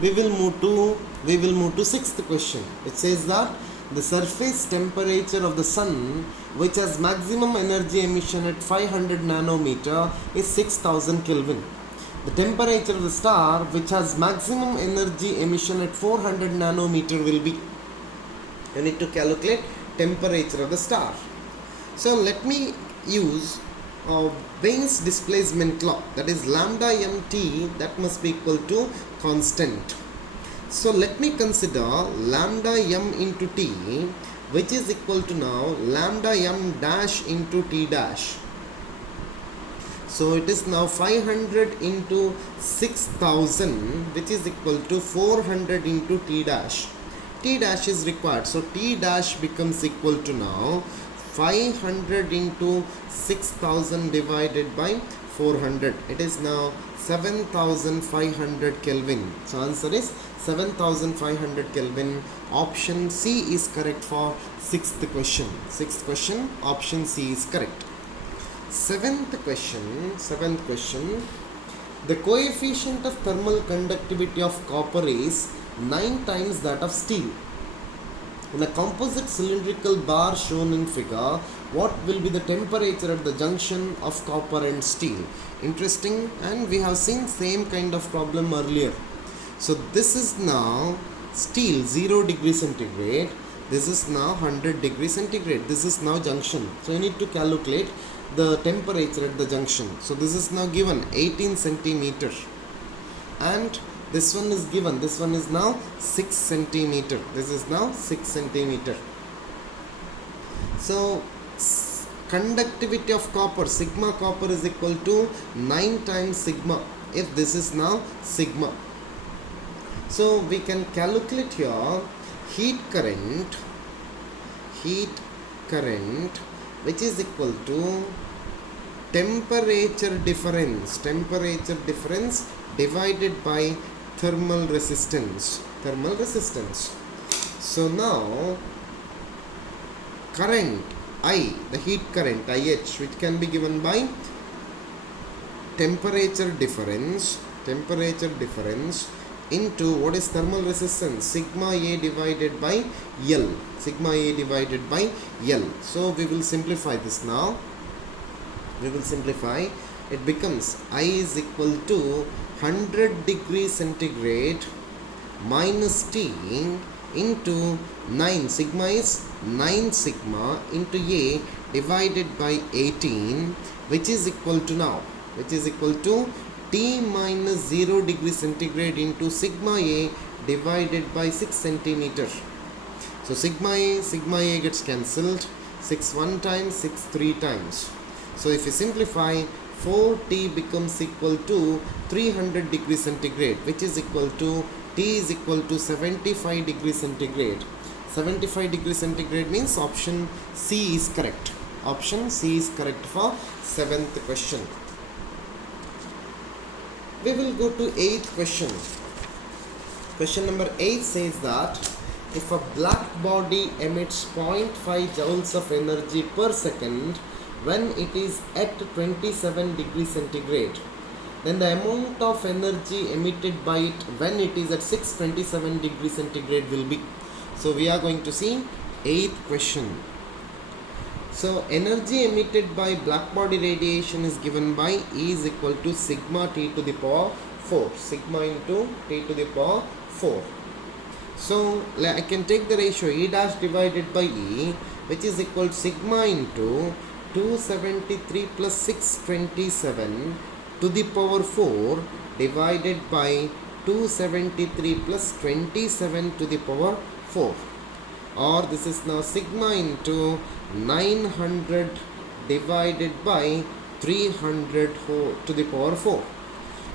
We will move to sixth question. It says that the surface temperature of the sun, which has maximum energy emission at 500 nanometer, is 6000 Kelvin. The temperature of the star, which has maximum energy emission at 400 nanometer, will be. You need to calculate temperature of the star. So let me use Bain's displacement law, that is lambda mt, that must be equal to constant. So let me consider lambda m into t, which is equal to now lambda m dash into t dash. So it is now 500 into 6000, which is equal to 400 into t dash. T dash is required, so t dash becomes equal to now 500 into 6000 divided by 400. It is now 7500 Kelvin. So answer is 7500 Kelvin. Option C is correct for sixth question. Sixth question, option C is correct. Seventh question. The coefficient of thermal conductivity of copper is 9 times that of steel. In a composite cylindrical bar shown in figure, what will be the temperature at the junction of copper and steel? Interesting, and we have seen same kind of problem earlier. So this is now steel 0 degree centigrade, this is now 100 degree centigrade, this is now junction. So you need to calculate the temperature at the junction. So this is now given 18 centimeter, and this one is given, this one is now 6 centimeter, this is now 6 centimeter. So conductivity of copper, sigma copper is equal to 9 times sigma, if this is now sigma. So we can calculate here heat current, which is equal to temperature difference divided by thermal resistance. So now current I, the heat current IH, which can be given by temperature difference into what is thermal resistance, sigma A divided by L. So we will simplify this now. It becomes I is equal to 100 degrees centigrade minus T into 9, sigma is 9 sigma into A divided by 18, which is equal to T minus 0 degree centigrade into sigma A divided by 6 centimeter. So sigma A gets cancelled, 6 one time, 6 three times. So if you simplify, 4T becomes equal to 300 degree centigrade, which is equal to T is equal to 75 degree centigrade. 75 degree centigrade means option C is correct. Option C is correct for seventh question. We will go to eighth question. Question number 8 says that if a black body emits 0.5 joules of energy per second when it is at 27 degrees centigrade, then the amount of energy emitted by it when it is at 627 degrees centigrade will be. So we are going to see eighth question. So energy emitted by black body radiation is given by E is equal to sigma T to the power 4. Sigma into T to the power 4. So I can take the ratio E dash divided by E, which is equal to sigma into 273 plus 627 to the power 4 divided by 273 plus 27 to the power 4. Or this is now sigma into 900 divided by 300 to the power 4.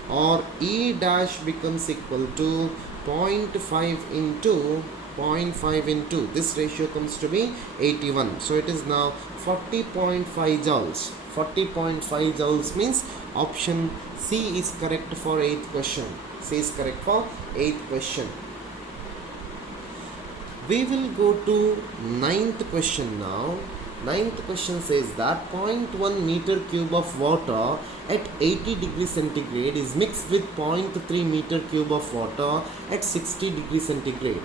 Or E dash becomes equal to 0.5 into this ratio comes to be 81. So it is now 40.5 joules. 40.5 joules means option C is correct for 8th question. C is correct for 8th question. We will go to 9th question now. Ninth question says that 0.1 meter cube of water at 80 degrees centigrade is mixed with 0.3 meter cube of water at 60 degrees centigrade.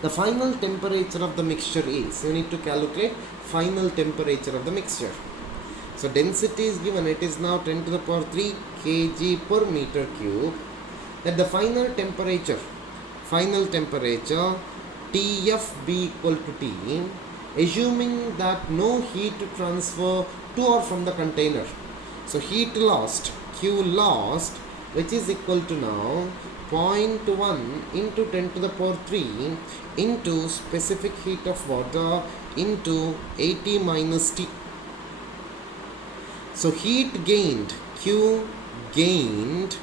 The final temperature of the mixture is, you need to calculate final temperature of the mixture. So density is given, it is now 10 to the power 3 kg per meter cube. That the final temperature TF be equal to T, assuming that no heat transfer to or from the container. So heat lost, Q lost, which is equal to now 0.1 into 10 to the power 3 into specific heat of water into 80 minus T. So heat gained, Q gained,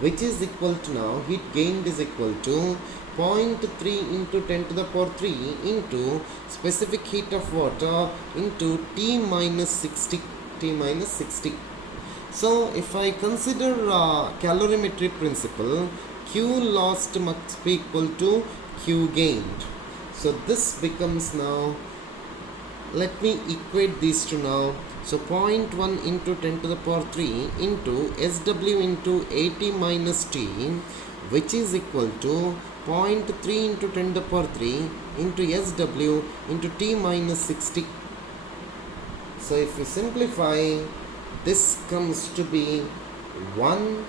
which is equal to now, heat gained is equal to 0.3 into 10 to the power 3 into specific heat of water into T minus 60. So if I consider calorimetric principle, Q lost must be equal to Q gained. So this becomes now, let me equate these two now. So 0.1 into 10 to the power 3 into SW into 80 minus T, which is equal to 0.3 into 10 to the power 3 into SW into T minus 60. So if we simplify, this comes to be 1,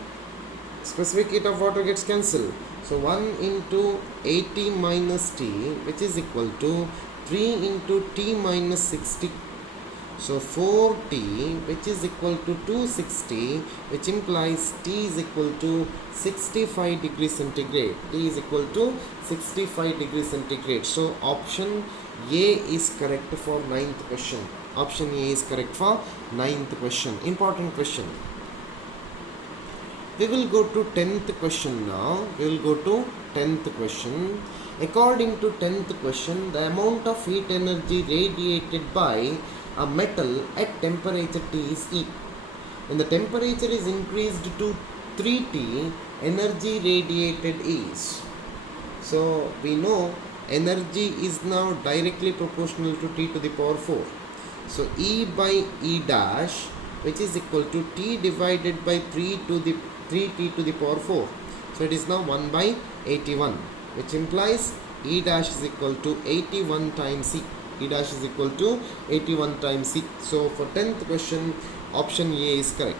specific heat of water gets cancelled. So 1 into 80 minus T, which is equal to 3 into T minus 60. So 4T, which is equal to 260, which implies T is equal to 65 degrees centigrade. T is equal to 65 degrees centigrade. So option A is correct for 9th question. Option A is correct for 9th question. Important question. We will go to 10th question now. We will go to 10th question. According to 10th question, the amount of heat energy radiated by a metal at temperature T is E. When the temperature is increased to 3T, energy radiated is. So we know energy is now directly proportional to T to the power 4. So E by E dash, which is equal to T divided by 3T to the power 4. So it is now 1 by 81, which implies E dash is equal to 81 times C. E dash is equal to 81 times C. So for 10th question, option A is correct.